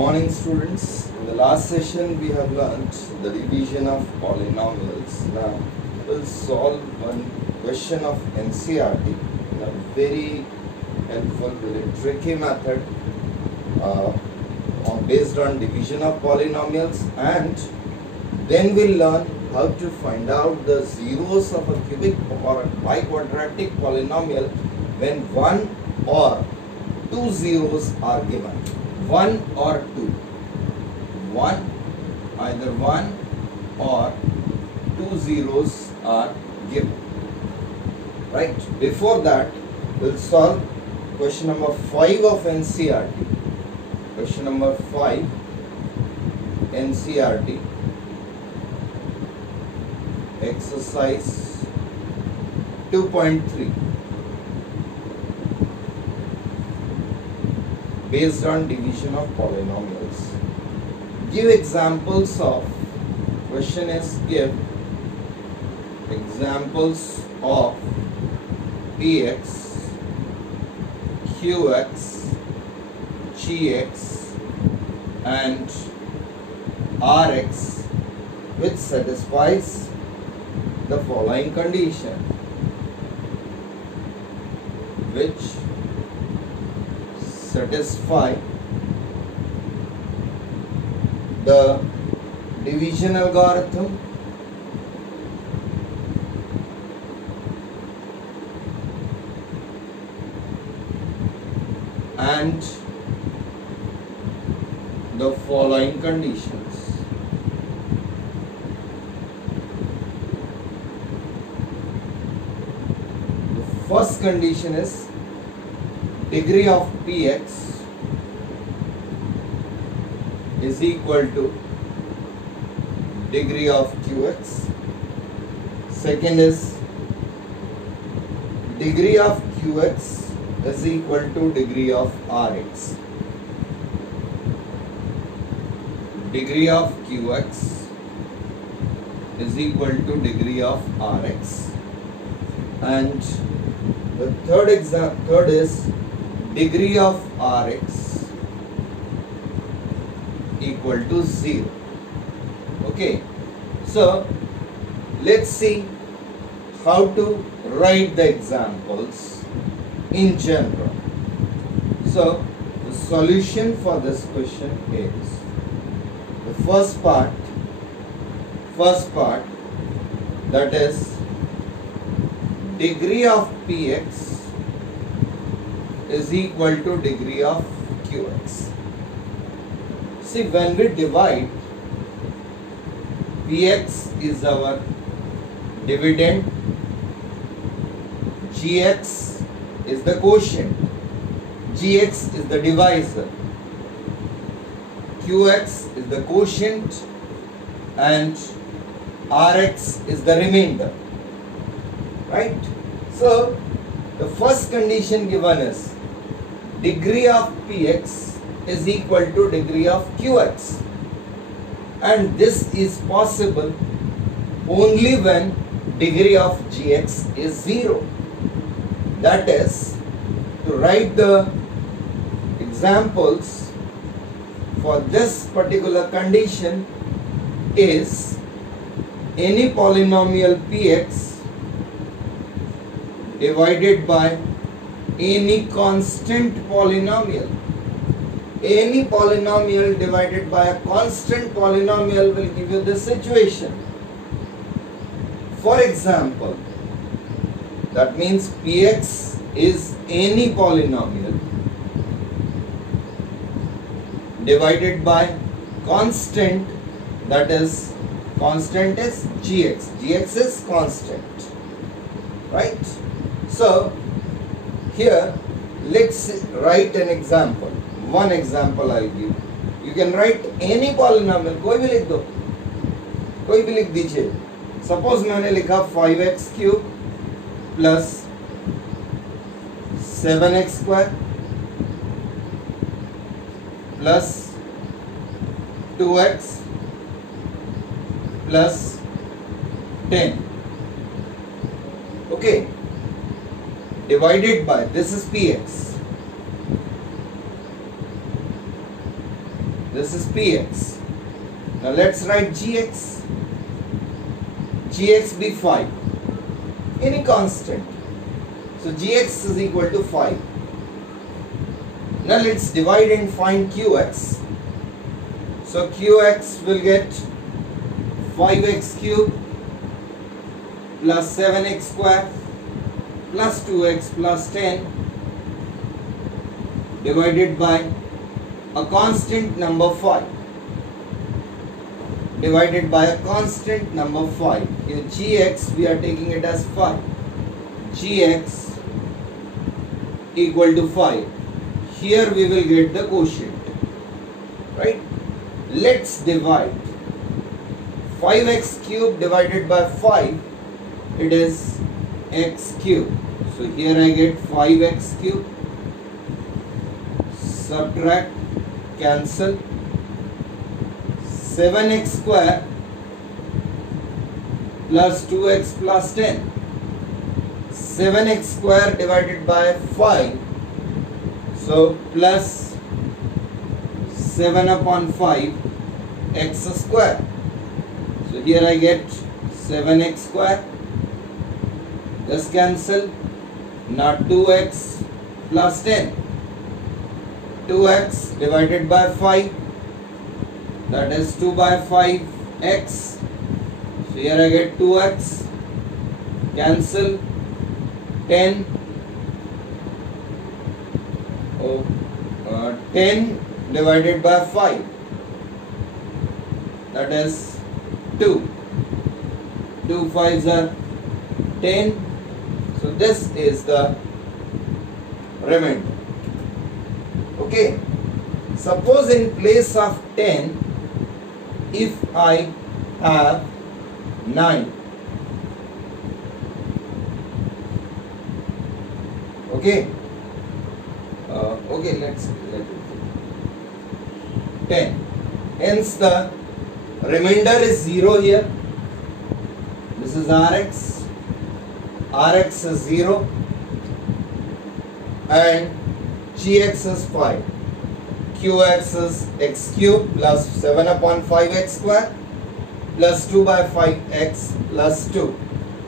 Morning students. In the last session we have learnt the division of polynomials. Now we'll solve one question of NCERT in a very helpful, very tricky method based on division of polynomials, and then we'll learn how to find out the zeros of a cubic or a biquadratic polynomial when one or two zeros are given. One or two. Either one or two zeros are given. Right? Before that, we'll solve question number 5 of NCERT. Question number 5 NCERT. Exercise 2.3. Based on division of polynomials. Give examples of, question is give examples of px, qx, gx and rx which satisfies the following condition, which satisfy the division algorithm and the following conditions. The first condition is degree of px is equal to degree of qx. Second is degree of qx is equal to degree of rx. Degree of qx is equal to degree of rx. And the third is degree of rx equal to 0. Okay, so let's see how to write the examples in general. So the solution for this question is the first part, that is degree of px is equal to degree of qx. See, when we divide, px is our dividend, gx is the quotient, gx is the divisor, qx is the quotient and rx is the remainder. Right? So, the first condition given is degree of px is equal to degree of qx, and this is possible only when degree of gx is 0. That is, to write the examples for this particular condition is any polynomial px divided by any constant polynomial. Any polynomial divided by a constant polynomial will give you this situation. For example, that means px is any polynomial divided by constant, that is, constant is gx. Gx is constant. Right? So, here let's write an example. One example I'll give. You can write any polynomial. कोई भी लिख दो, कोई भी लिख दीजिए. Suppose मैंने लिखा 5x cube plus 7x square plus 2x plus 10. Okay. Divided by, this is px. This is Px. Now let's write Gx. Gx be 5. Any constant. So Gx is equal to 5. Now let's divide and find Qx. So Qx will get 5x cubed plus 7x square plus 2x plus 10 divided by a constant number 5. Divided by a constant number 5. Here Gx we are taking it as 5. Gx equal to 5. Here we will get the quotient. Right? Let's divide. 5x cubed divided by 5, it is x cubed. So here I get 5x cubed. Subtract, cancel. 7x square plus 2x plus 10. 7x square divided by 5. So plus 7 upon 5 x square. So here I get 7x square. Just cancel. Now 2x plus 10. 2x divided by 5. That is 2 by 5x. So here I get 2x. Cancel. 10. 10 divided by 5. That is 2. 2 5s are 10. So this is the remainder. Okay. Suppose in place of 10, if I have 9. Okay. Okay, let's let it be 10. Hence the remainder is 0 here. This is Rx. Rx is 0 and Gx is 5. Qx is x cubed plus 7 upon 5x square plus 2 by 5x plus 2.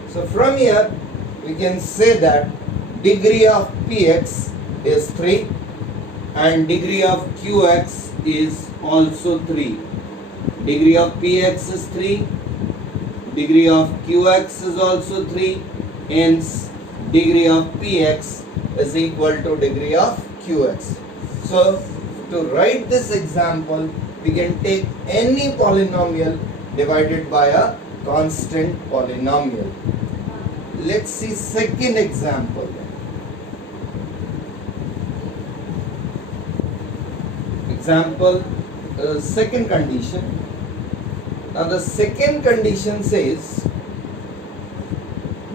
So from here we can say that degree of Px is 3 and degree of Qx is also 3. Degree of Px is 3, degree of Qx is also 3, hence degree of Px is equal to degree of Qx. So to write this example, we can take any polynomial divided by a constant polynomial. Let's see second example. Example, second condition. Now the second condition says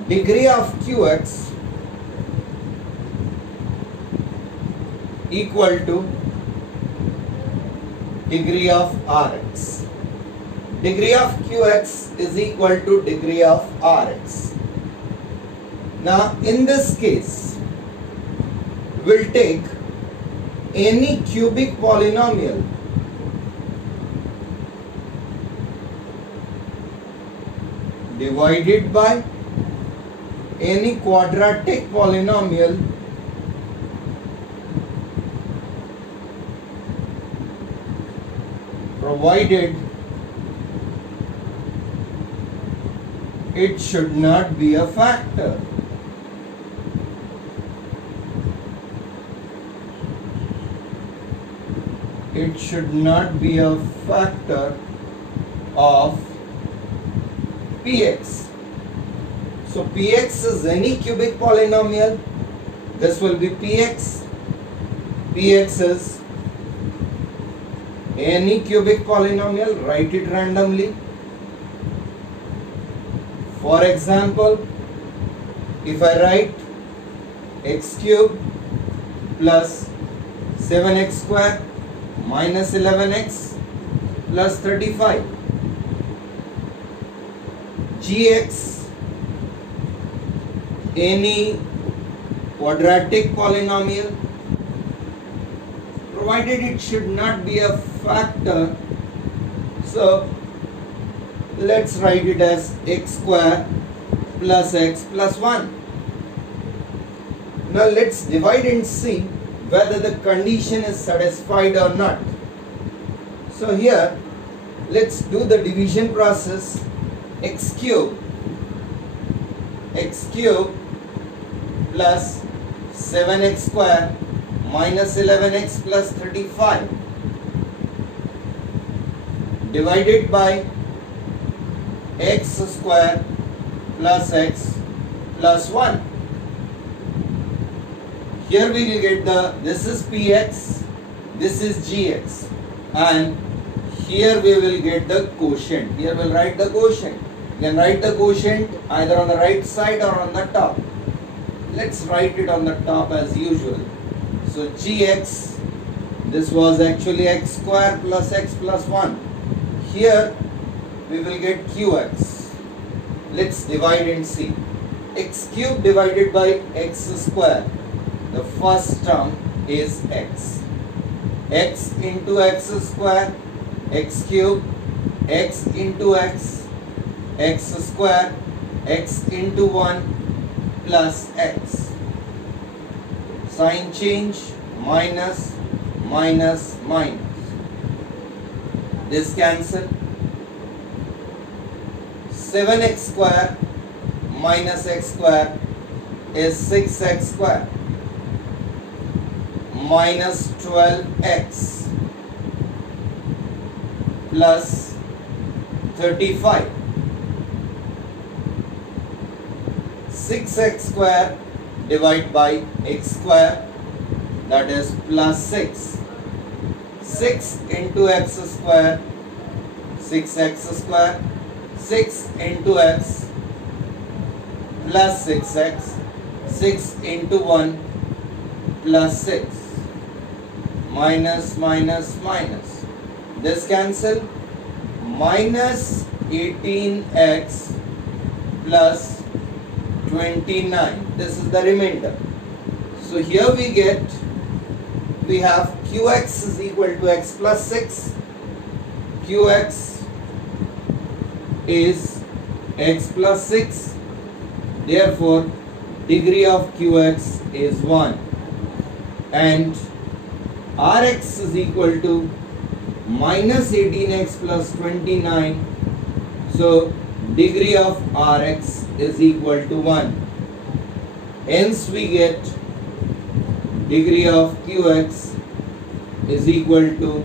degree of Qx equal to degree of Rx. Degree of Qx is equal to degree of Rx. Now in this case, we'll take any cubic polynomial divided by any quadratic polynomial provided it should not be a factor. It should not be a factor of Px. So Px is any cubic polynomial. This will be Px. Px is any cubic polynomial. Write it randomly. For example, if I write x cubed plus 7x square minus 11x plus 35. Gx, any quadratic polynomial provided it should not be a factor. So let's write it as x square plus x plus 1. Now let's divide and see whether the condition is satisfied or not. So here let's do the division process. X cube plus 7x square minus 11x plus 35 divided by x square plus x plus 1. Here we will get this is px, this is gx, and here we will get the quotient. Here we will write the quotient. You can write the quotient either on the right side or on the top. Let's write it on the top as usual. So gx, this was actually x square plus x plus 1. Here we will get qx. Let's divide and see. X cube divided by x square. The first term is x. X into x square, x cube, x into x square, x into 1 plus x. Sign change, minus, minus, minus. This cancel. 7x square minus x square is 6x square minus 12x plus 35. 6x square divided by x square, that is plus 6. 6 into x square, 6x square, 6 into x plus 6x, 6 into 1 plus 6, minus, minus, minus. This cancel. Minus 18x plus 29. This is the remainder. So here we have qx is equal to x plus 6. Qx is x plus 6. Therefore, degree of qx is 1. And rx is equal to minus 18x plus 29. So degree of rx is equal to 1. Hence we get degree of qx is equal to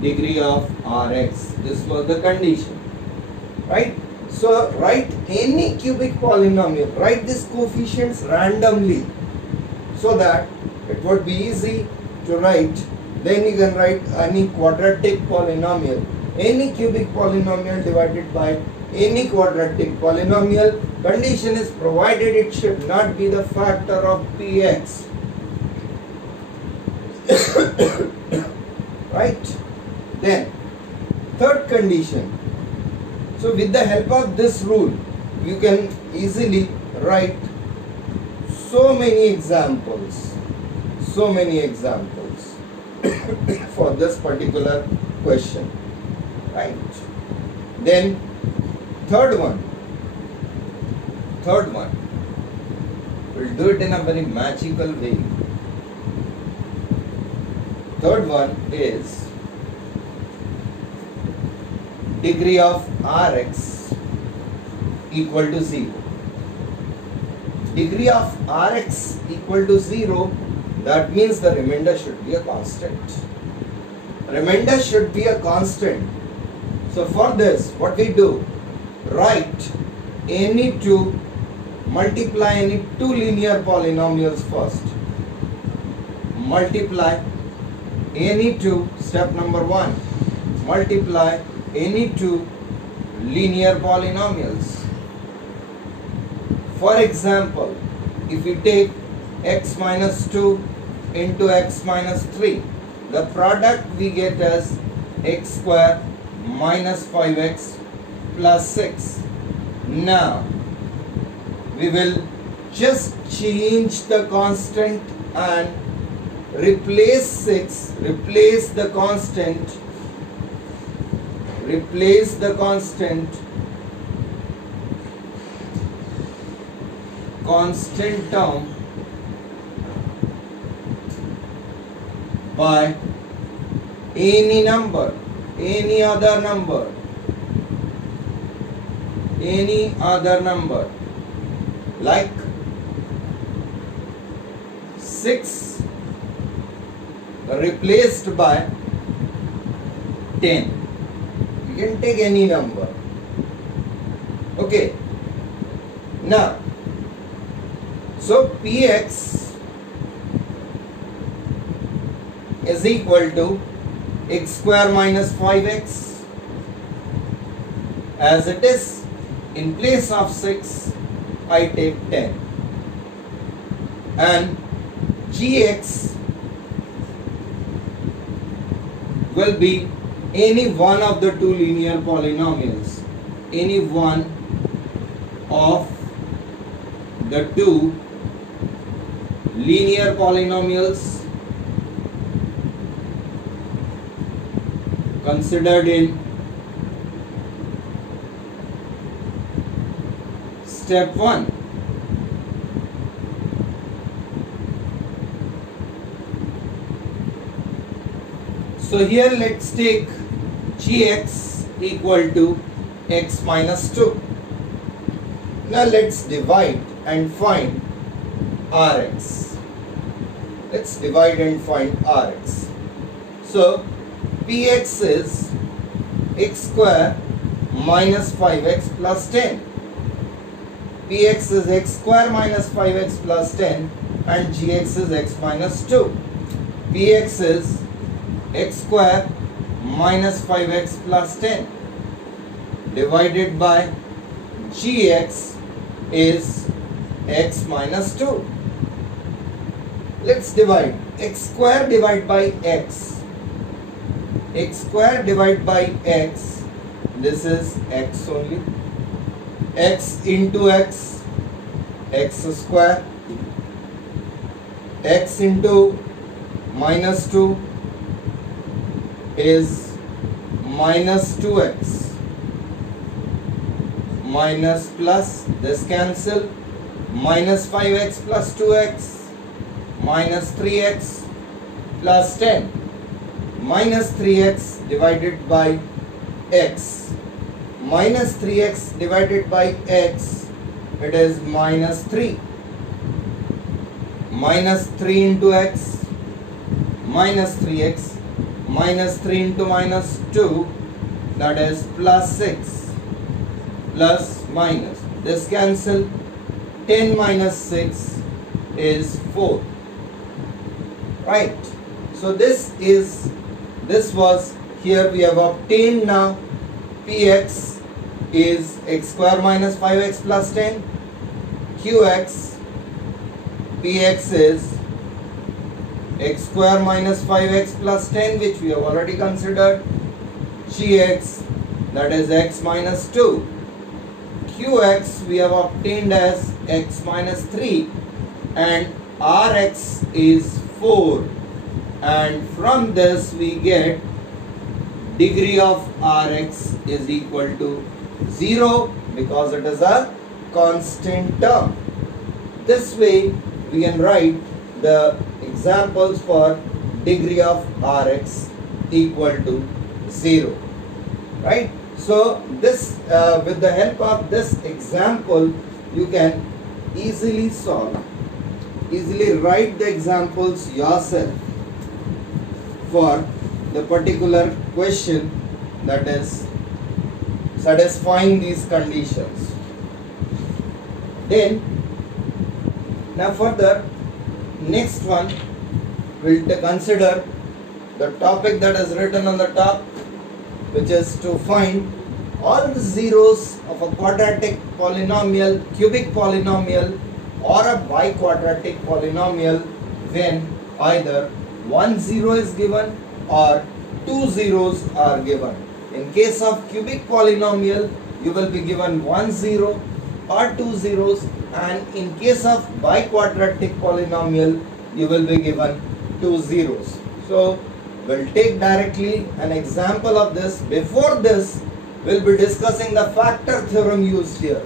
degree of rx. This was the condition, right? So write any cubic polynomial, write these coefficients randomly so that it would be easy to write. Then you can write any quadratic polynomial, any cubic polynomial divided by any quadratic polynomial. Condition is provided it should not be the factor of px. Right? Then third condition. So with the help of this rule, you can easily write so many examples for this particular question, right? Then third one, we'll do it in a very magical way. Third one is degree of Rx equal to 0. Degree of Rx equal to 0, that means the remainder should be a constant. Remainder should be a constant. So for this, what we do? Write any two, multiply any two linear polynomials first. Multiply any two, step number 1. Multiply any two linear polynomials. For example, if we take x minus 2 into x minus 3, the product we get as x square minus 5x plus 6. Now we will just change the constant and replace 6, replace the constant term by any other number like 6 replaced by 10. You can take any number. Okay. Now, so Px is equal to x square minus 5x. As it is, in place of 6, I take 10. And Gx will be any one of the two linear polynomials. Any one of the two linear polynomials considered in step 1. So here let's take Gx equal to x minus 2. Now let's divide and find Rx. Let's divide and find Rx. So Px is x square minus 5x plus 10. Px is x square minus 5x plus 10 and Gx is x minus 2. Px is x square minus 5x plus 10 divided by Gx is x minus 2. Let's divide. X square divided by x. X square divided by x. This is x only. X into x. X square. X into minus 2 is minus 2x. Minus plus, this cancel. Minus 5x plus 2x. Minus 3x plus 10. Minus 3x divided by x. Minus 3x divided by x, it is minus 3. Minus 3 into x, minus 3x. Minus 3 into minus 2, that is plus 6. Plus minus, this cancel. 10 minus 6 is 4. Right. So this was, here we have obtained now Px is x square minus 5x plus 10. Qx, Px is x square minus 5x plus 10, which we have already considered. Gx, that is x minus 2. Qx we have obtained as x minus 3 and Rx is 4, and from this we get degree of Rx is equal to 0 because it is a constant term. This way we can write the examples for degree of Rx equal to 0. Right? So this with the help of this example you can easily write the examples yourself for the particular question that is satisfying these conditions. Then now further, next one we'll consider the topic that is written on the top, which is to find all the zeros of a quadratic polynomial, cubic polynomial or a biquadratic polynomial when either 1 0 is given or 2 zeros are given. In case of cubic polynomial, you will be given 1 0 or 2 zeros, and in case of biquadratic polynomial, you will be given two zeros. So we'll take directly an example of this. Before this, we'll be discussing the factor theorem used here.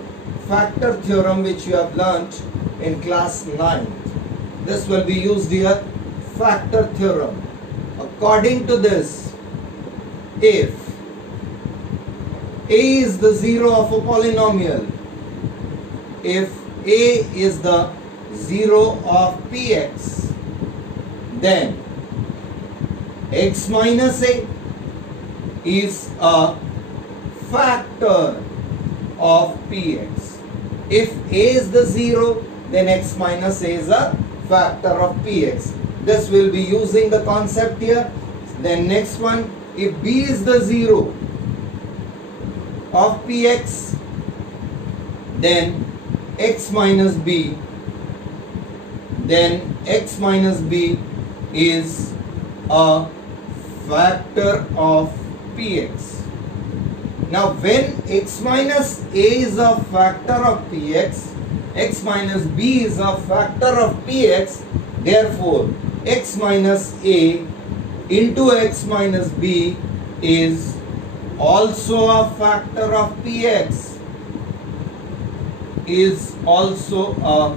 Factor theorem which you have learnt in class 9. This will be used here. Factor theorem. According to this, if A is the zero of a polynomial, if A is the zero of Px, then x minus A is a factor of Px. If A is the zero, then x minus A is a factor of Px. This will be using the concept here. Then next one, if B is the zero of Px, then x minus B, then x minus B is a factor of Px. Now when x minus A is a factor of Px, x minus B is a factor of Px, therefore x minus A into x minus B is also a factor of Px, is also a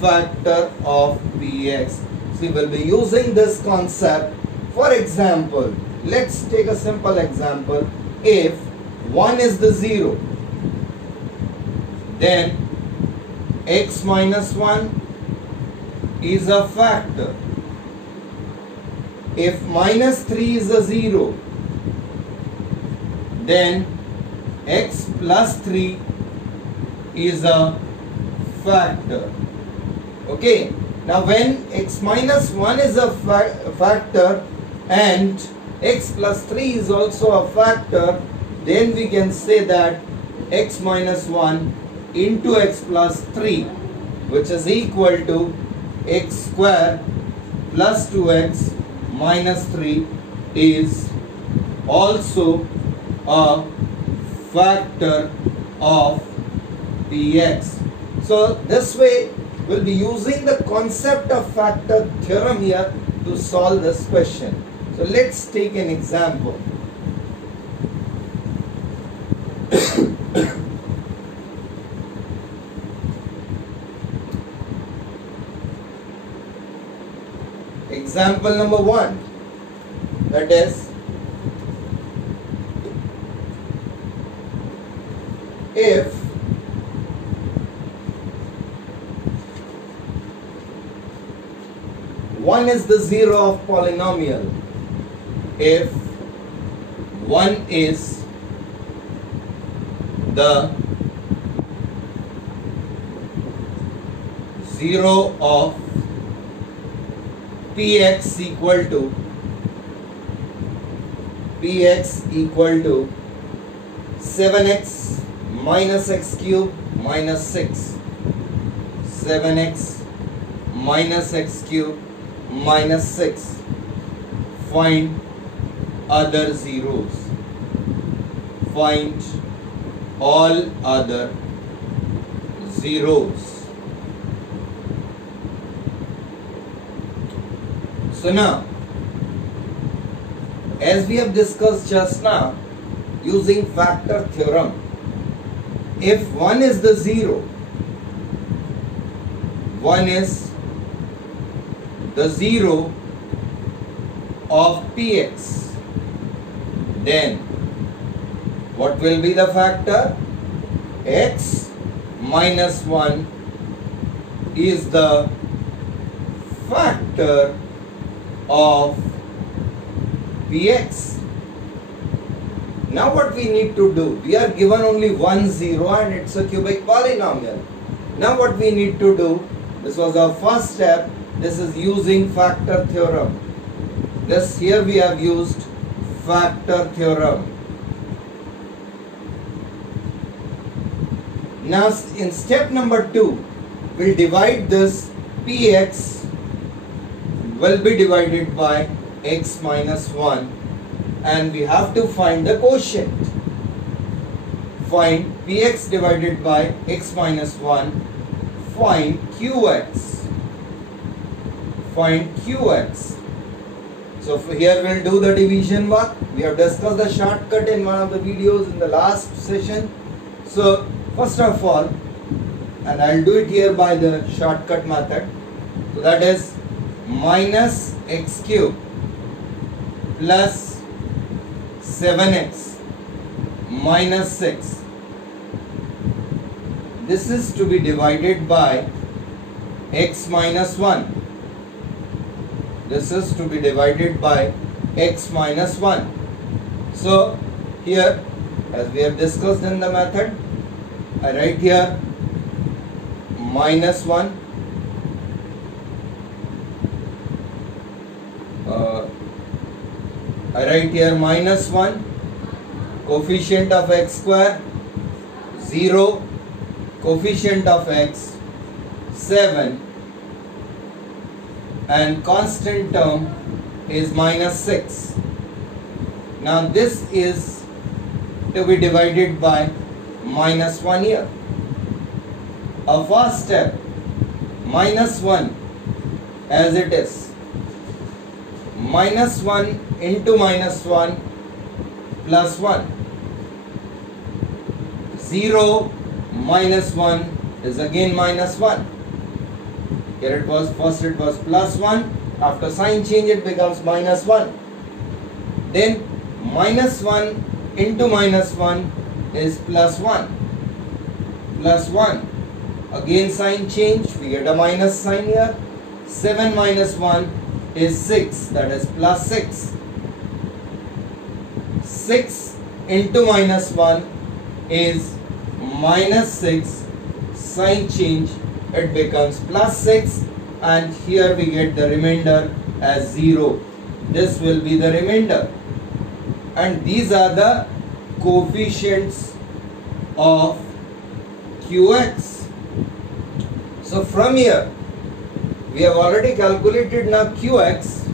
factor of Px. See, we'll be using this concept. For example, let's take a simple example. If 1 is the 0, then x minus 1 is a factor. If minus 3 is a 0, then x plus 3 is a factor. Okay. Now when x minus 1 is a factor and x plus 3 is also a factor, then we can say that x minus 1 into x plus 3, which is equal to x square plus 2x minus 3, is also a factor of Px. So this way we'll be using the concept of factor theorem here to solve this question. So let's take an example. Example number 1, that is, if one is the zero of polynomial, if 1 is the zero of Px equal to 7x minus x cube minus 6, 7x minus x cube minus 6. Find other zeros. Find all other zeros. So now, as we have discussed just now, using factor theorem, if 1 is the 0, 1 is the 0 of Px, then what will be the factor? X minus 1 is the factor of Px. Now what we need to do? We are given only 1 0 and it's a cubic polynomial. Now what we need to do? This was our first step. This is using factor theorem. This here we have used factor theorem. Now in step number 2, we'll divide this Px will be divided by x minus 1 and we have to find the quotient. Find Px divided by x minus 1. Find Qx. Find Qx. So here we'll do the division work. We have discussed the shortcut in one of the videos in the last session. So first of all, and I'll do it here by the shortcut method. So that is minus x cube plus 7x minus 6. This is to be divided by x minus 1. This is to be divided by x minus 1. So here, as we have discussed in the method, I write here minus 1 I write here minus 1, coefficient of x square 0, coefficient of x 7, and constant term is minus 6. Now this is to be divided by minus 1 here. A first step, minus 1 as it is. Minus 1 into minus 1 plus 1. 0 minus 1 is again minus 1. Here it was, first it was plus 1. After sign change it becomes minus 1. Then minus 1 into minus 1 is plus 1. Plus 1. Again sign change, we get a minus sign here. 7 minus 1 is 6, that is plus 6. 6 into minus 1 is minus 6. Sign change, it becomes plus 6, and here we get the remainder as 0. This will be the remainder. And these are the coefficients of qx. So from here, we have already calculated now qx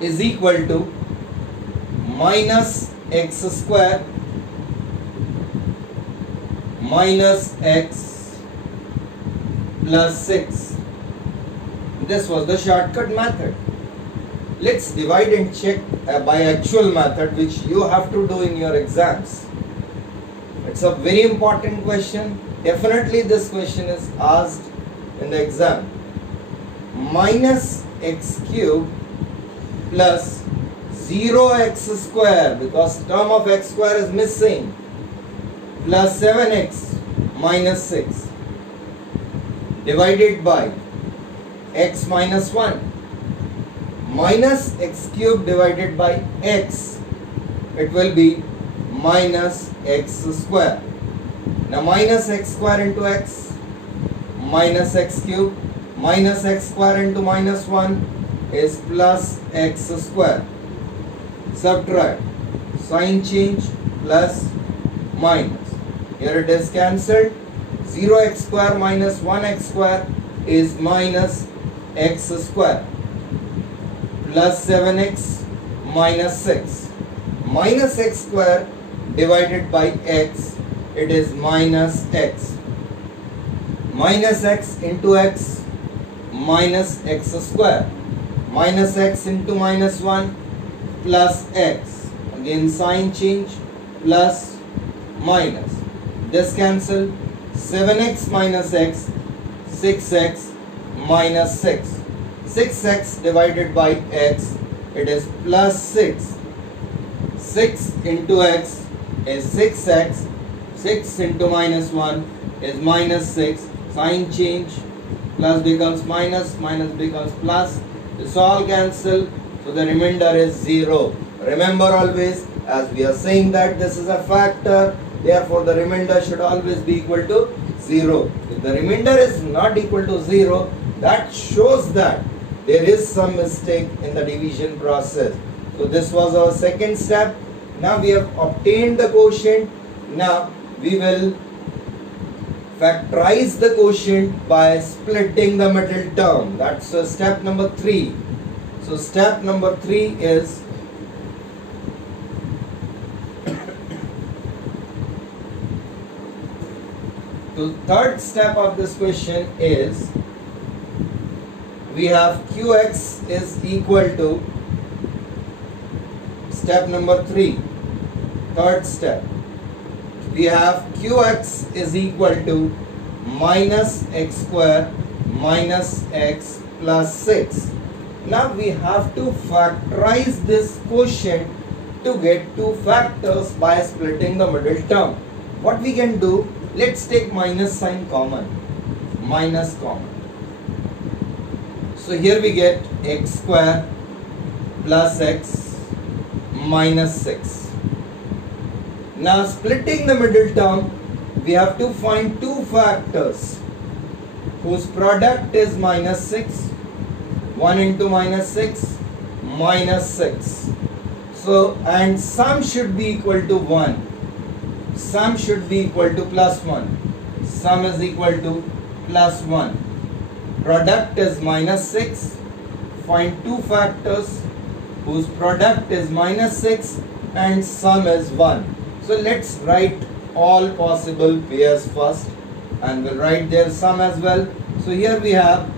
is equal to minus x square minus x plus 6. This was the shortcut method. Let's divide and check by actual method, which you have to do in your exams. It's a very important question. Definitely this question is asked in the exam. Minus x cube plus 0x square, because term of x square is missing, plus 7x minus 6 divided by x minus 1 minus x cube divided by x, it will be minus x square. Now minus x square into x, minus x cube, minus x square into minus 1 is plus x square. Subtract, sign change, plus minus. Here it is cancelled. 0x square minus 1x square is minus x square. Plus 7x minus 6. Minus x square divided by x, it is minus x. Minus x into x, minus x square. Minus x into minus 1 plus x. Again sign change, plus minus. This cancel. 7x minus x, 6x minus 6. 6x divided by x, it is plus 6. 6 into x is 6x. 6 into minus 1 is minus 6. Sign change, plus becomes minus, minus becomes plus. This all cancel, so the remainder is 0. Remember always, as we are saying that this is a factor, therefore the remainder should always be equal to 0. If the remainder is not equal to 0, that shows that there is some mistake in the division process. So this was our second step. Now we have obtained the quotient. Now we will factorize the quotient by splitting the middle term. That's step number 3. So step number 3 is the third step of this question is we have qx is equal to step number 3, third step. We have qx is equal to minus x square minus x plus 6. Now we have to factorize this quotient to get two factors by splitting the middle term. What we can do, let's take minus sign common. Minus common. So here we get x square plus x minus 6. Now splitting the middle term, we have to find two factors whose product is minus 6. 1 into minus 6, minus 6. So, and sum should be equal to 1. Sum should be equal to plus 1. Sum is equal to plus 1. Product is minus 6. Find two factors whose product is minus 6 and sum is 1. So let's write all possible pairs first and we'll write their sum as well. So here we have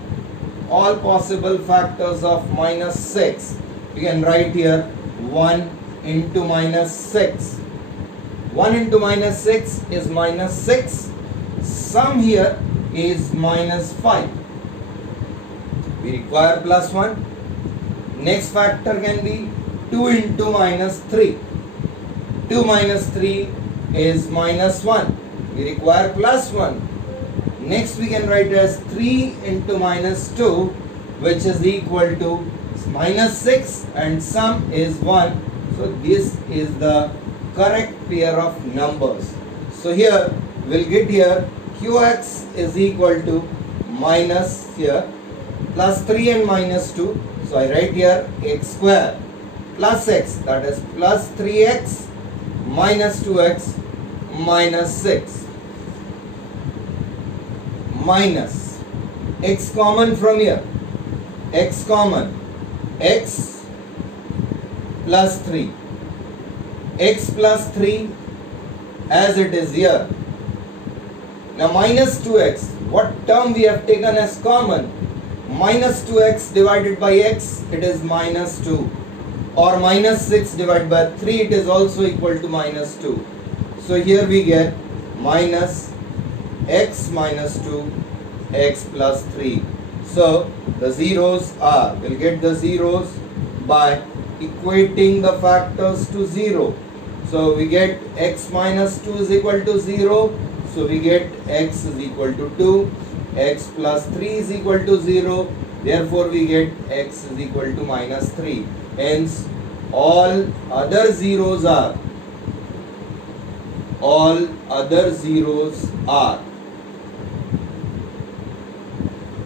all possible factors of minus 6. We can write here 1 into minus 6. 1 into minus 6 is minus 6. Sum here is minus 5. We require plus 1. Next factor can be 2 into minus 3. 2 minus 3 is minus 1. We require plus 1. Next we can write as 3 into minus 2, which is equal to minus 6 and sum is 1. So this is the correct pair of numbers. So here we'll get here qx is equal to minus here plus 3 and minus 2. So I write here x square plus x, that is plus 3x minus 2x minus 6. Minus x common from here, x common, x plus 3, x plus 3 as it is here. Now minus 2x, what term we have taken as common? Minus 2x divided by x, it is minus 2, or minus 6 divided by 3, it is also equal to minus 2. So here we get minus x minus 2 x plus 3. So the zeros are, we'll get the zeros by equating the factors to 0. So we get x minus 2 is equal to 0. So we get x is equal to 2. X plus 3 is equal to 0. Therefore we get x is equal to minus 3. Hence all other zeros are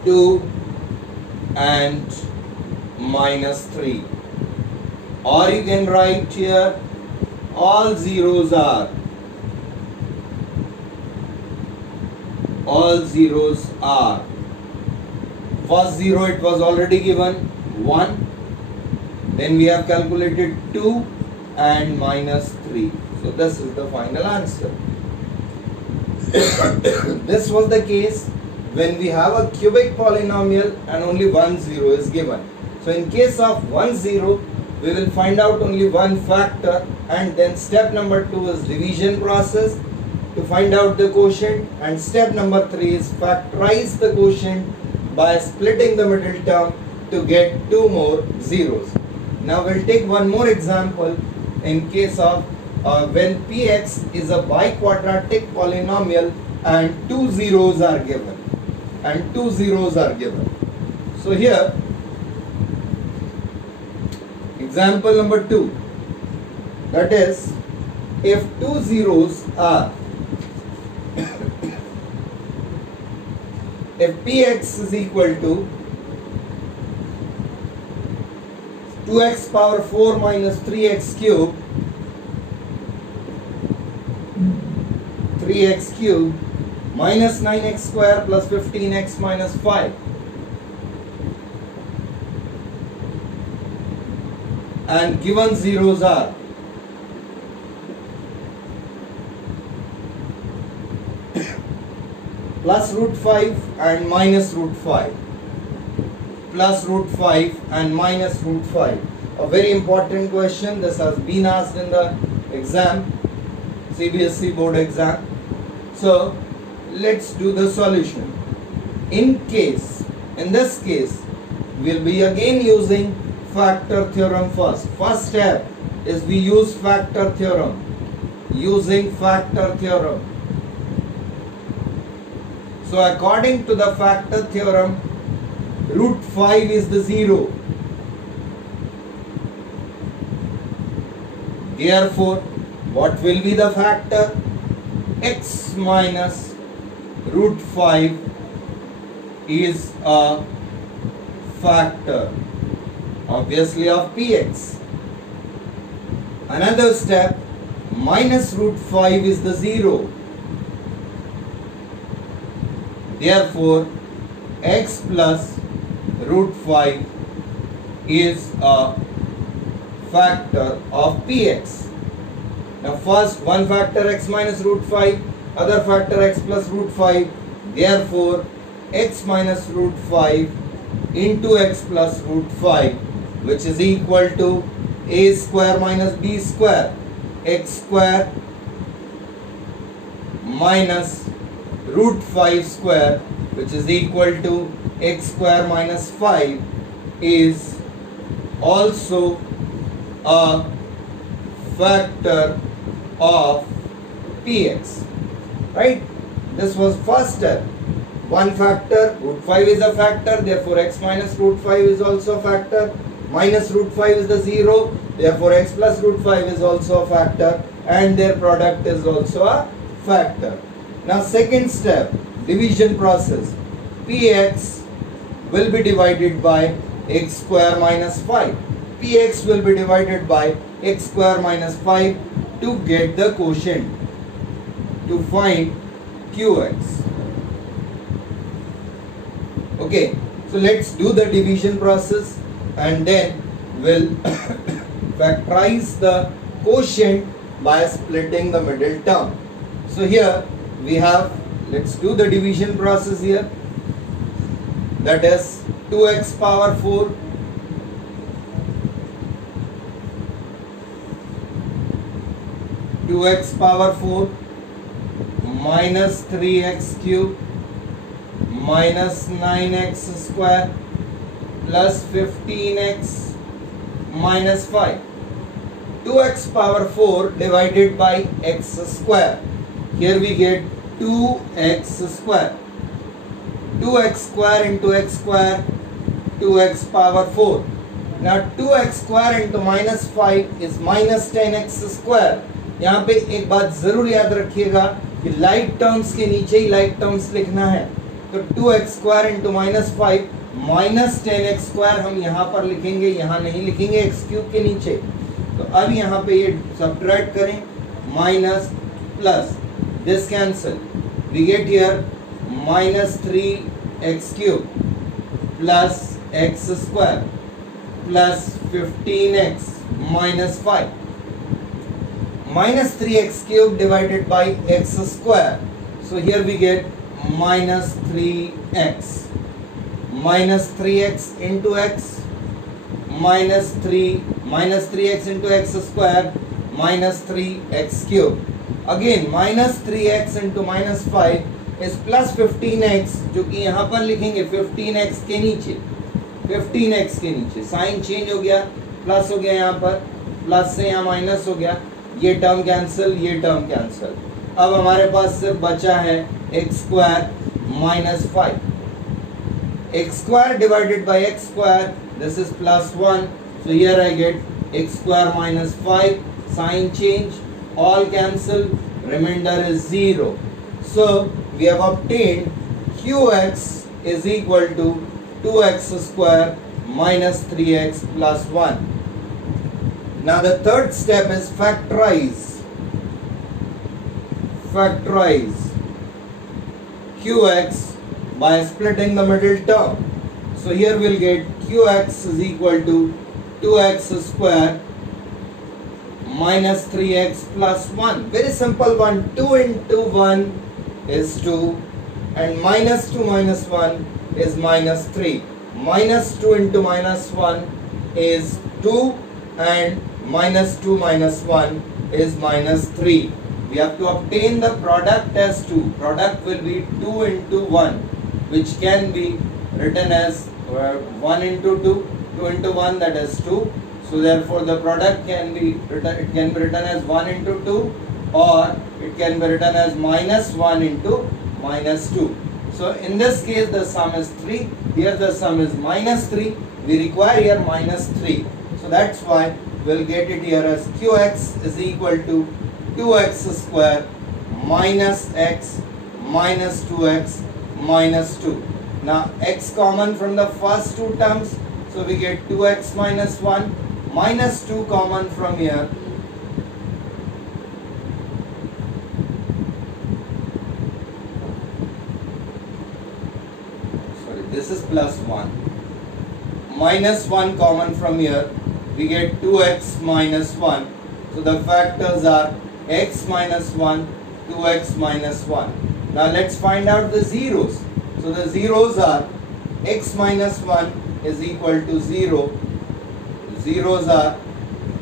2 and minus 3. Or you can write here all zeros are first 0 it was already given 1, then we have calculated 2 and minus 3. So this is the final answer. This was the case when we have a cubic polynomial and only one 0 is given. So in case of 1 0, we will find out only one factor, and then step number 2 is division process to find out the quotient, and step number 3 is factorize the quotient by splitting the middle term to get two more zeros. Now we'll take one more example in case of when px is a biquadratic polynomial and two zeros are given. So here example number 2, that is if two zeros are if px is equal to 2x power 4 minus 3x cube, 3x cube minus 9x square plus 15x minus 5, and given zeros are plus root 5 and minus root 5. plus root 5 and minus root 5. A very important question. This has been asked in the exam, CBSE board exam. So let's do the solution. In this case, we'll be again using factor theorem first. First step is we use factor theorem. Using factor theorem. So according to the factor theorem, root 5 is the 0. Therefore, what will be the factor? X minus root 5 is a factor, obviously, of px. Another step, minus root 5 is the 0. Therefore, x plus root 5 is a factor of px. Now first, one factor x minus root 5, other factor x plus root 5. Therefore, x minus root 5 into x plus root 5, which is equal to a square minus b square, x square minus root 5 square, which is equal to x square minus 5, is also a factor of px. Right? This was first step. One factor, root 5 is a factor, therefore x minus root 5 is also a factor. Minus root 5 is the 0, therefore x plus root 5 is also a factor, and their product is also a factor. Now second step, division process. Px will be divided by x square minus 5. Px will be divided by x square minus 5 to get the quotient, to find Qx. Okay, so let's do the division process and then we'll factorize the quotient by splitting the middle term. So here we have, let's do the division process here. That is 2x power 4 2x power 4 minus 3x cube minus 9x square plus 15x minus 5. 2x power 4 divided by x square. Here we get 2x square. 2x square into x square, 2x power 4. Now 2x square into minus 5 is minus 10x square. यहाँ पे एक बात जरूर याद रखिएगा कि like terms के नीचे ही लाइक टर्म्स लिखना है. तो 2x square into minus 5 minus 10x square हम यहाँ पर लिखेंगे, यहाँ नहीं लिखेंगे x क्यूब के नीचे. तो अब यहाँ पे ये सब्ट्रैक्ट करें, minus plus this cancel, we get here minus 3x cube plus x square plus 15x minus 5. Minus 3x cube divided by x square. So here we get minus 3x. Minus 3x into x. Minus 3x into x square. Minus 3x cube. Again minus 3x into minus 5 is plus 15x, जो कि यहाँ पर लिखेंगे 15x के नीचे. 15x के नीचे sign change हो गया, प्लस हो गया, यहाँ पर प्लस से यहाँ माइनस हो गया. ये टर्म कैंसिल, ये टर्म कैंसिल. अब हमारे पास सिर्फ बचा है X square minus 5. X square divided by X square, this is plus 1. So here I get X square minus 5. Sign change, all cancel, remainder is 0. So we have obtained Qx is equal to 2x square minus 3x plus 1. Now the third step is factorize. Factorize Qx by splitting the middle term. So here we'll get Qx is equal to 2x square minus 3x plus 1. Very simple one. 2 into 1 is 2 and minus 2 minus 1 is minus 3. minus 2 into minus 1 is 2 and minus 2 minus 1 is minus 3. We have to obtain the product as 2. Product will be 2 into 1, which can be written as 1 into 2, 2 into 1, that is 2. So therefore the product can be written, it can be written as 1 into 2, or it can be written as minus 1 into minus 2. So in this case the sum is 3, here the sum is minus 3, we require here minus 3. So that's why we'll get it here as qx is equal to 2x square minus x minus 2x minus 2. Now x common from the first two terms, so we get 2x minus 1, minus 2 common from here. Sorry, this is plus 1. Minus 1 common from here, we get 2x minus 1. So the factors are x minus 1, 2x minus 1. Now let's find out the zeros. So the zeros are x minus 1 is equal to 0. Zeros are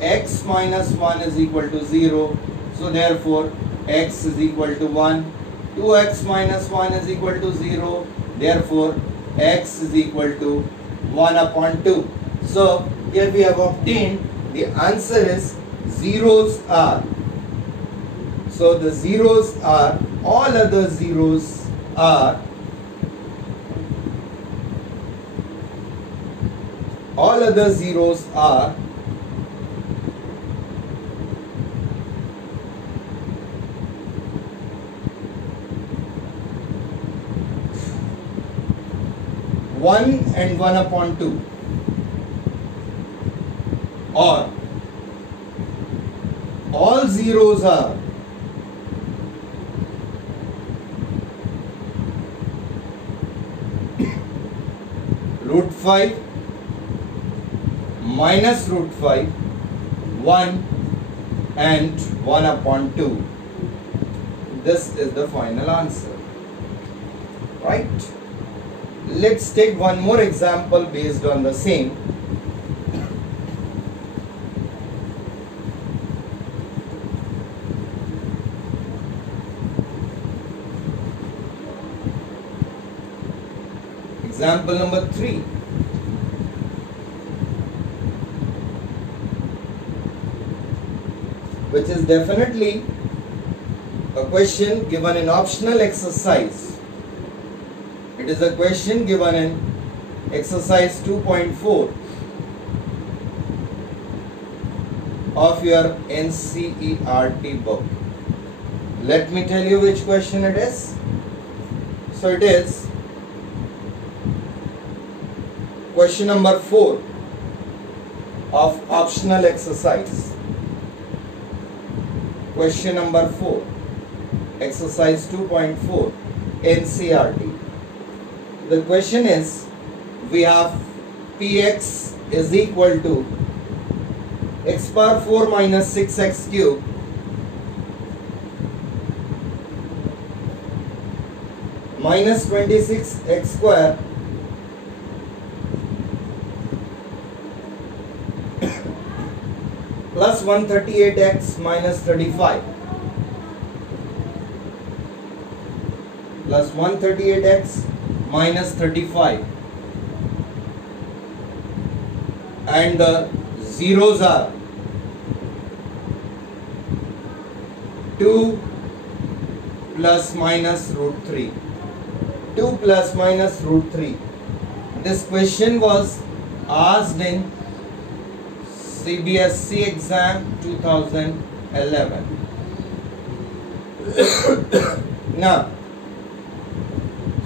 x minus 1 is equal to 0. So therefore x is equal to 1. 2x minus 1 is equal to 0. Therefore x is equal to 1 upon 2. So here we have obtained the answer is zeros are. So the zeros are, all other zeros are, all other zeros are one and 1 upon 2, or all zeros are root 5 minus root 5, 1 and 1 upon 2. This is the final answer. Right? Let's take one more example based on the same. Example number 3. Which is definitely a question given in optional exercise. It is a question given in exercise 2.4 of your NCERT book. Let me tell you which question it is. So it is question number 4 of optional exercise. Question number 4, exercise 2.4, NCERT. The question is, we have Px is equal to x power 4 minus 6x cube minus 26x square plus 138x minus 35 plus 138x minus 35, and the zeros are 2 plus minus root 3. 2 plus minus root 3. This question was asked in CBSE exam 2011. Now,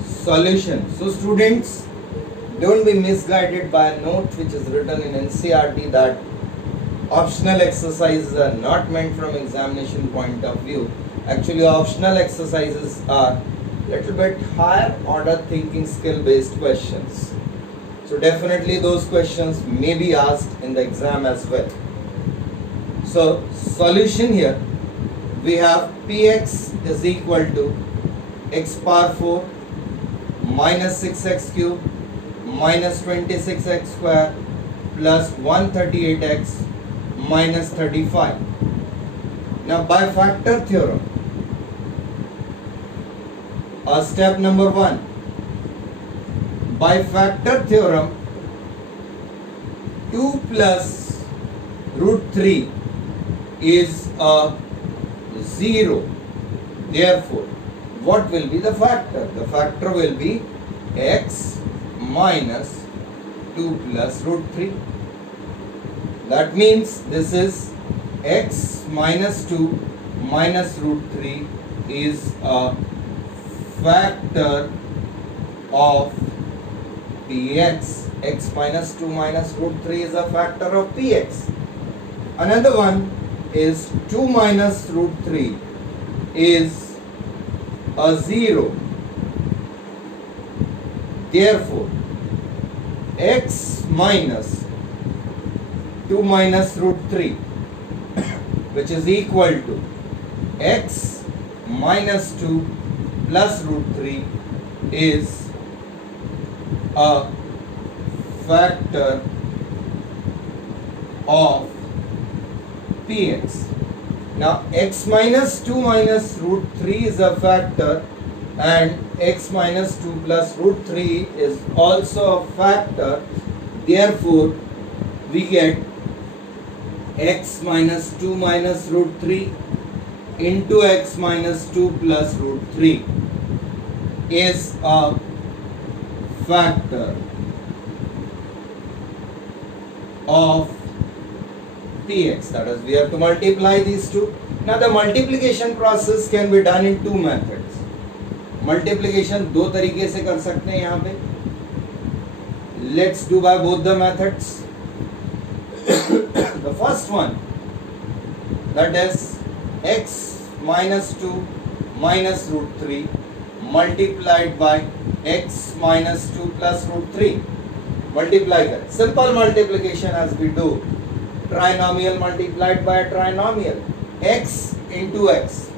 solution. So students, don't be misguided by a note which is written in NCERT that optional exercises are not meant from examination point of view. Actually, optional exercises are little bit higher order thinking skill based questions. So definitely those questions may be asked in the exam as well. So solution here, we have Px is equal to x power 4 minus 6x cube minus 26x square plus 138x minus 35. Now by factor theorem, step number 1, by factor theorem 2 plus root 3 is a 0. Therefore, what will be the factor? The factor will be x minus 2 plus root 3. That means this is x minus 2 minus root 3 is a factor of px. X minus 2 minus root 3 is a factor of px. Another one is 2 minus root 3 is a 0. Therefore, x minus 2 minus root 3 which is equal to x minus 2 plus root 3 is a factor of px. Now x minus 2 minus root 3 is a factor and x minus 2 plus root 3 is also a factor. Therefore, we get x minus 2 minus root 3 into x minus 2 plus root 3 is a factor of px. That is, we have to multiply these two. Now the multiplication process can be done in two methods. Multiplication दो तरीके से कर सकते हैं यहाँ पे. Let's do by both the methods. The first one, that is x minus 2 minus root 3 multiplied by x minus 2 plus root 3. Multiply करें. Simple multiplication as we do. Trinomial multiplied by a trinomial. X into x,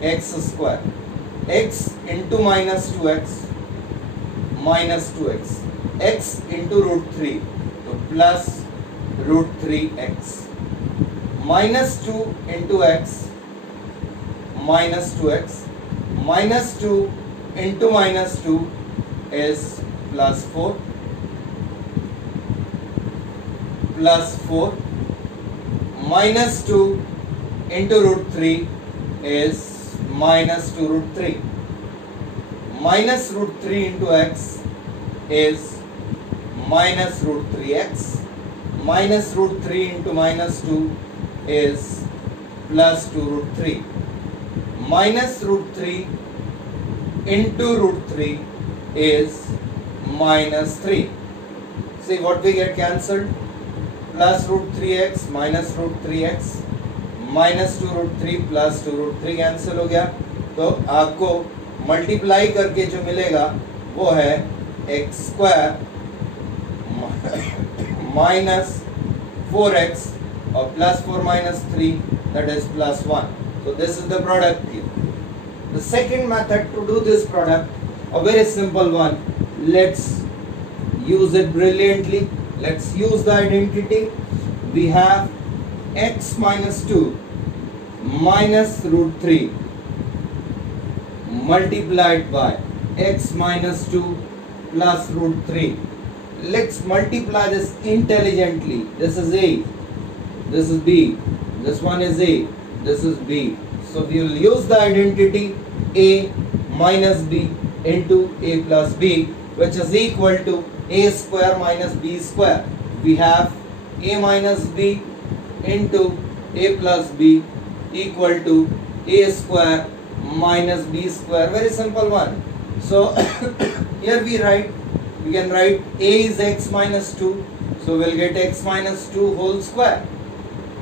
x square. X into minus 2x, minus 2x. X into root 3, so plus root 3x. Minus 2 into x, minus 2x. Minus 2 into minus 2 is plus 4. Plus 4. Minus 2 into root 3 is minus 2 root 3. Minus root 3 into x is minus root 3x. Minus root 3 into minus 2 is plus 2 root 3. Minus root 3 into root 3 is minus 3. See what we get cancelled? Plus root 3x minus root 3x minus 2 root 3 plus 2 root 3 cancel हो गया. तो आपको multiply करके जो मिलेगा वो है x square minus 4x और plus 4 minus 3, that is plus 1. So this is the product here. The second method to do this product, a very simple one. Let's use it brilliantly. Let's use the identity. We have x minus 2 minus root 3 multiplied by x minus 2 plus root 3. Let's multiply this intelligently. This is a, this is b, this one is a, this is b. So we will use the identity a minus b into a plus b, which is equal to a square minus b square. We have a minus b into a plus b equal to a square minus b square. Very simple one. So here we can write a is x minus 2, so we'll get x minus 2 whole square,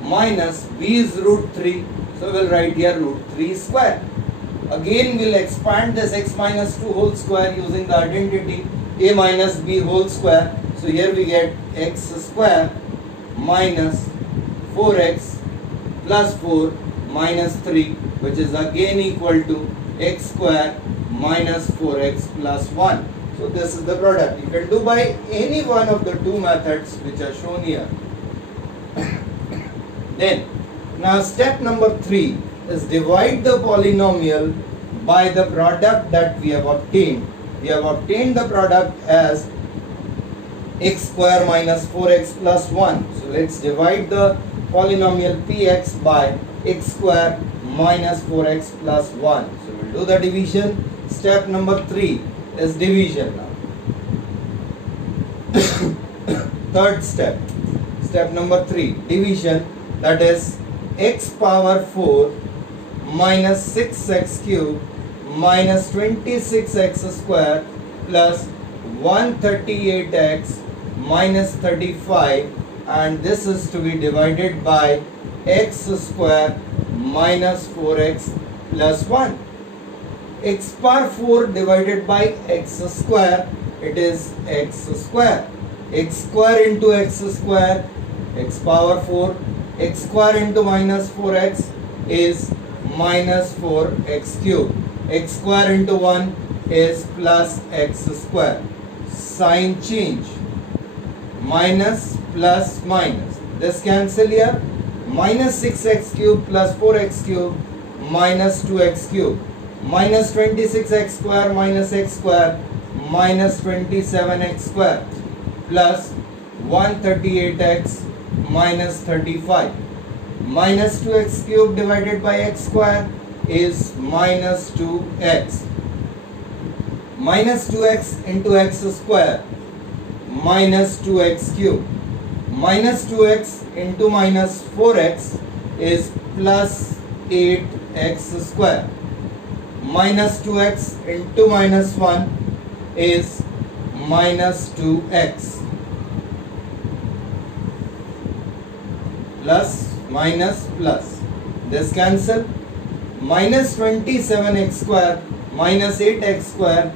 minus b is root 3, so we'll write here root 3 square. Again we'll expand this x minus 2 whole square using the identity a minus b whole square. So here we get x square minus 4x plus 4 minus 3, which is again equal to x square minus 4x plus 1. So this is the product. You can do by any one of the two methods which are shown here. Then, now step number 3 is divide the polynomial by the product that we have obtained. We have obtained the product as x square minus 4x plus 1. So let's divide the polynomial px by x square minus 4x plus 1. So we'll do the division. Step number 3 is division now. Third step. Step number 3, division, that is x power 4 minus 6x cube minus 26x square plus 138x minus 35, and this is to be divided by x square minus 4x plus 1. X power 4 divided by x square, it is x square. X square into x square, x power 4, x square into minus 4x is minus 4x cube. X square into 1 is plus x square. Sign change. Minus plus minus. This cancel here. Minus 6x cube plus 4x cube minus 2x cube. Minus 26x square minus x square minus 27x square plus 138x minus 35. Minus 2x cube divided by x square is minus 2x. Minus 2x into x square minus 2x cube. Minus 2x into minus 4x is plus 8x square. Minus 2x into minus 1 is minus 2x. Plus minus plus. This cancel. Minus 27x square minus 8x square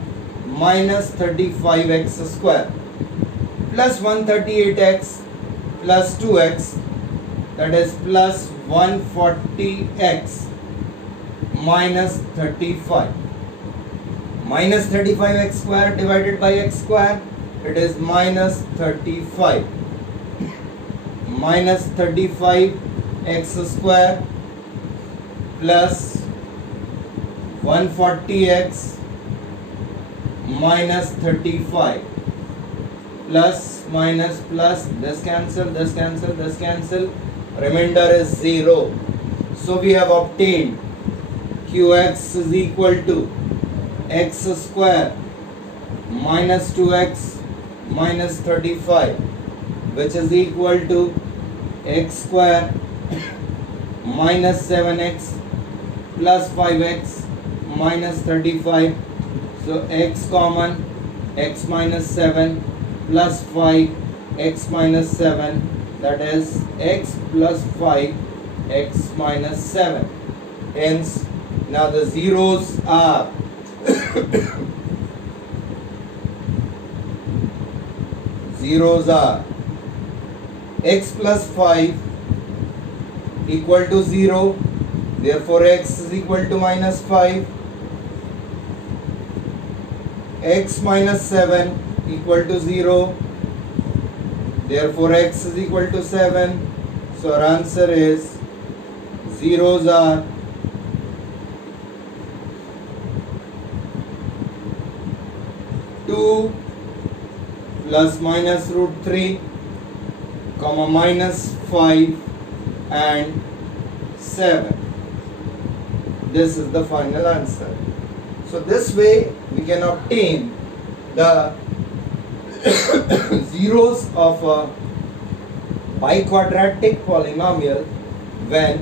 minus 35x square plus 138x plus 2x, that is plus 140x minus 35. Minus 35x square divided by x square, it is minus 35. Minus 35x square plus 140x minus 35 plus minus plus, this cancel, this cancel, this cancel, remainder is 0. So we have obtained qx is equal to x square minus 2x minus 35, which is equal to x square minus 7x plus 5x minus 35. So x common, x minus 7 plus 5, x minus 7, that is x plus 5, x minus 7. Hence, now the zeros are zeros are x plus 5 equal to 0, therefore x is equal to minus 5. X minus 7 equal to 0, therefore x is equal to 7. So our answer is zeros are two plus minus root 3 comma minus 5 and 7. This is the final answer. So this way we can obtain the zeros of a biquadratic polynomial when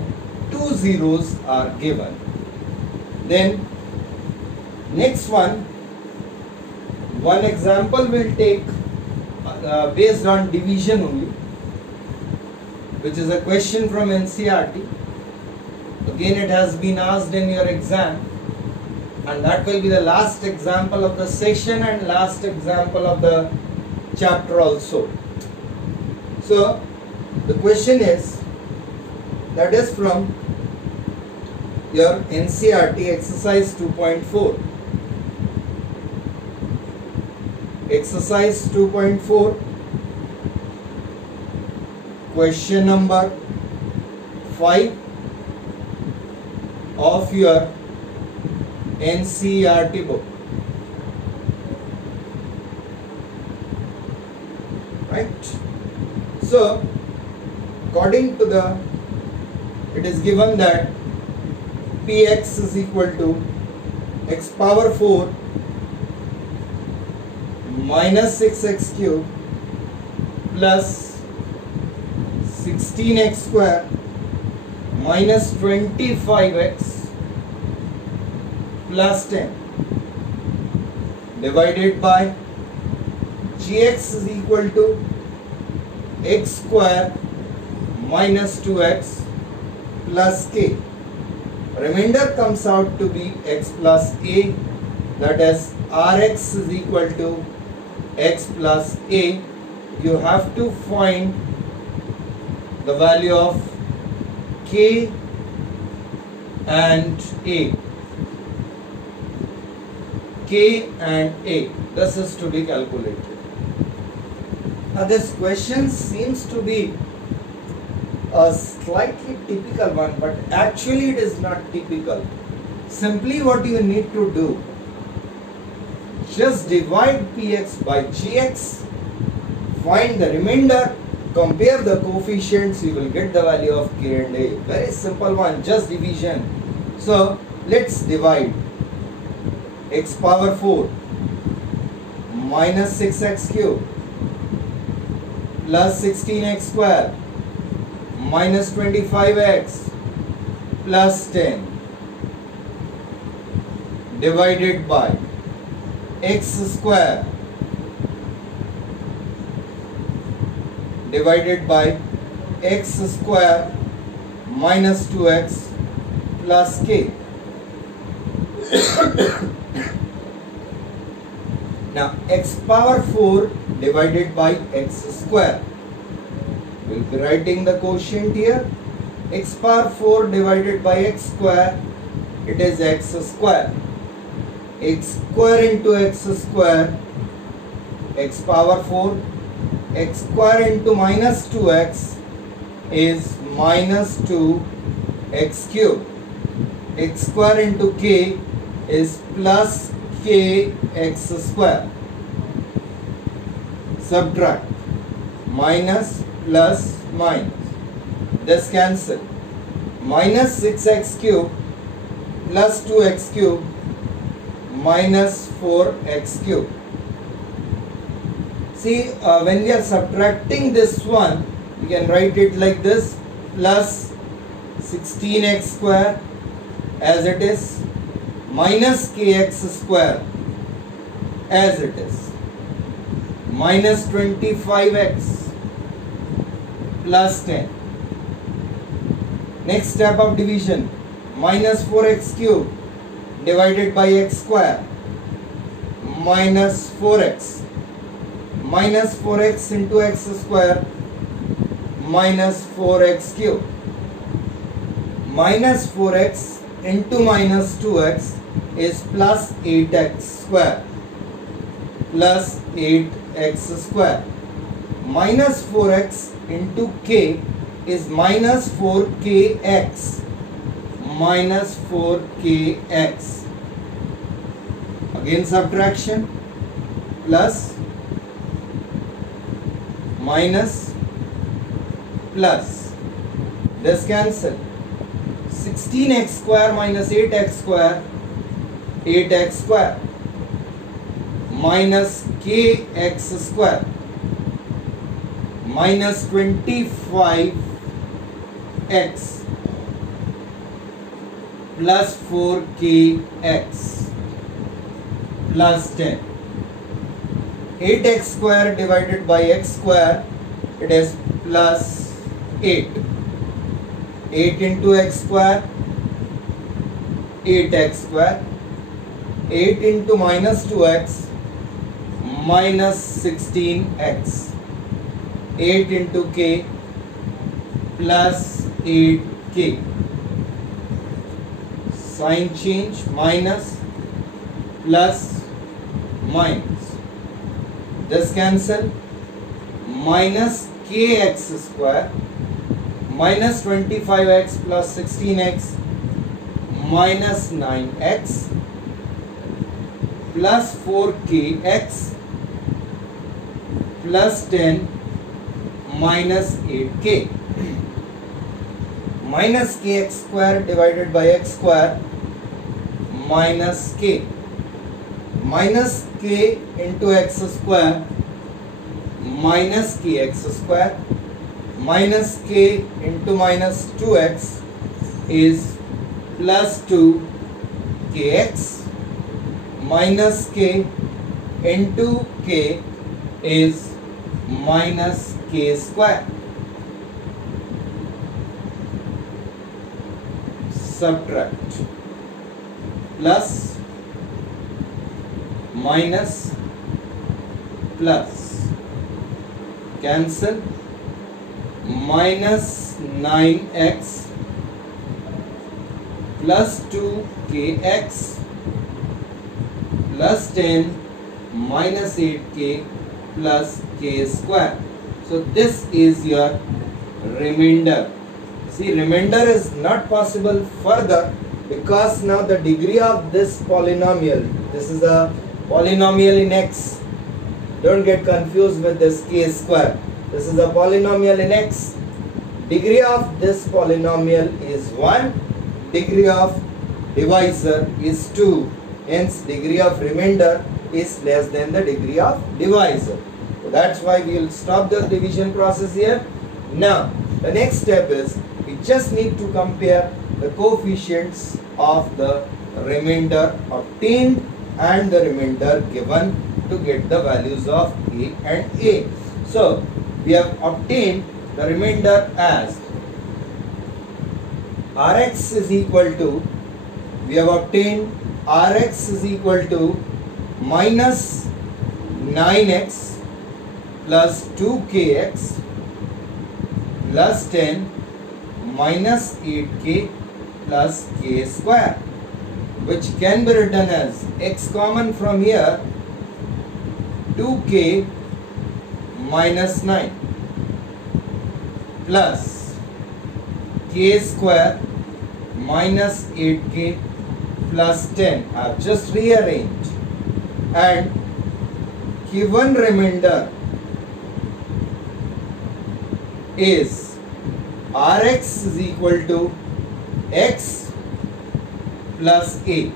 two zeros are given. Then next one example we'll take based on division only, which is a question from NCERT. Again, it has been asked in your exam, and that will be the last example of the session and last example of the chapter also. So the question is, that is from your NCERT exercise 2.4. Exercise 2.4, question number 5 of your NCERT book. Right? So, according to it is given that Px is equal to x power 4 minus 6x cube plus 16x square minus 25x plus 10 divided by gx is equal to x square minus 2x plus k. Remainder comes out to be x plus a, that is rx is equal to x plus a. You have to find the value of k and a. K and a. This is to be calculated. Now this question seems to be a slightly typical one, but actually it is not typical. Simply what you need to do, just divide px by gx, find the remainder, compare the coefficients, you will get the value of k and a. Very simple one, just division. So let's divide x power 4 minus 6x cube plus 16x square minus 25x plus 10 divided by x square divided by x square minus 2x plus k. Now x power 4 divided by x square. We will be writing the quotient here. X power 4 divided by x square, it is x square. X square into x square, x power 4, x square into minus 2x is minus 2x cube. X square into k is plus kx square. Subtract minus plus minus. This cancel. Minus 6x cube plus 2x cube minus 4x cube. See, when we are subtracting this one, we can write it like this: plus 16x square as it is minus kx square as it is minus 25x plus 10. Next step of division, minus 4x cube divided by x square minus 4x. Minus 4x into x square minus 4x cube. Minus 4x into minus 2x is plus 8x square. Plus 8x square. Minus 4x into k is minus 4kx. Minus 4kx. Again subtraction. Plus minus plus. This cancel. 16x square minus 8x square, 8x square minus kx square minus 25x plus 4kx plus 10. 8x square divided by x square, it is plus 8. 8 into x square, 8x square. 8 into minus 2x, minus 16x. 8 into k, plus 8k. Sign change, minus, plus, minus. this cancel, minus kx square minus 25x plus 16x minus 9x plus 4kx plus 10 minus 8k. Minus kx square divided by x square minus k. Minus k into x square minus kx square minus k into minus 2x is plus 2kx minus k into k is minus k square. Subtract, plus minus plus, cancel, minus 9x plus 2kx plus 10 minus 8k plus k square. So this is your remainder. See, remainder is not possible further because now the degree of this polynomial, this is a polynomial in x. Don't get confused with this k square. This is a polynomial in x. Degree of this polynomial is 1. Degree of divisor is 2. Hence, degree of remainder is less than the degree of divisor. So that's why we will stop the division process here. Now, the next step is we just need to compare the coefficients of the remainder obtained and the remainder given to get the values of a and a. So, we have obtained the remainder as Rx is equal to, we have obtained Rx is equal to minus 9x plus 2kx plus 10 minus 8k plus k square, which can be written as x common from here 2k minus 9 plus k square minus 8k plus 10. I have just rearranged, and given remainder is Rx is equal to x plus a.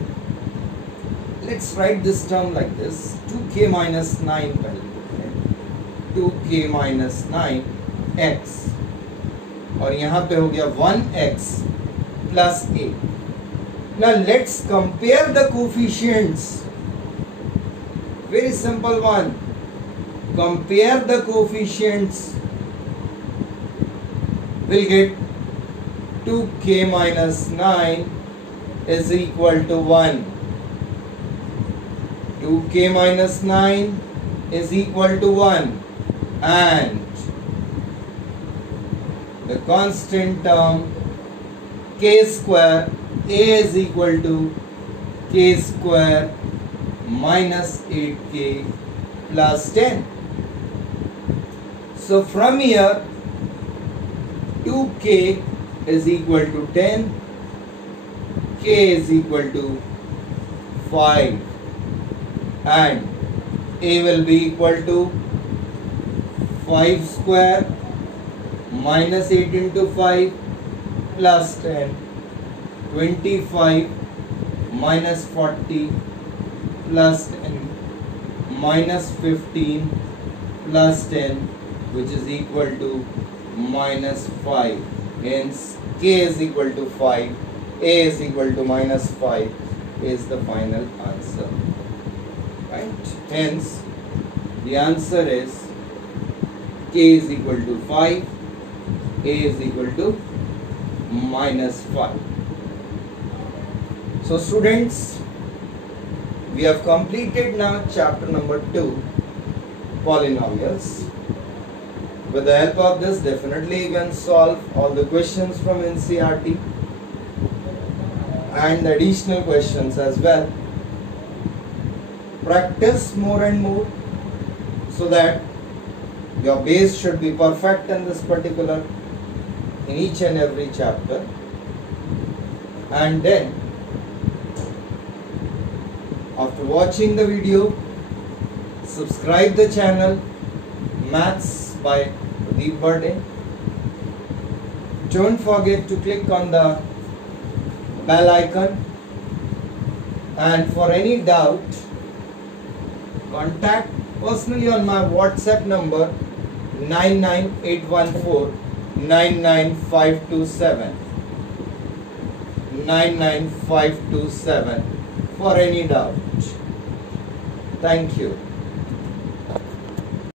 Let's write this term like this, 2k minus 9 2k minus 9 x, और यहाँ पे हो गया 1x plus a. Now let's compare the coefficients. Very simple one. Compare the coefficients. We'll get 2k minus 9 is equal to 1. 2k minus 9 is equal to 1, and the constant term k square, a is equal to k square minus 8k plus 10. So from here 2k is equal to 10, k is equal to 5, and a will be equal to 5 square minus 8 into 5 plus 10, 25 minus 40 plus 10 minus 15 plus 10, which is equal to minus 5. Hence k is equal to 5, a is equal to minus 5 is the final answer. Right? Hence the answer is k is equal to 5, a is equal to minus 5. So students, we have completed now chapter number 2, polynomials. With the help of this, definitely you can solve all the questions from NCERT and the additional questions as well. Practice more and more so that your base should be perfect in this particular, in each and every chapter. And then after watching the video, subscribe the channel Maths by Deep Burde. Don't forget to click on the bell icon, and for any doubt, contact personally on my WhatsApp number 99814 99527 99527 for any doubt. Thank you.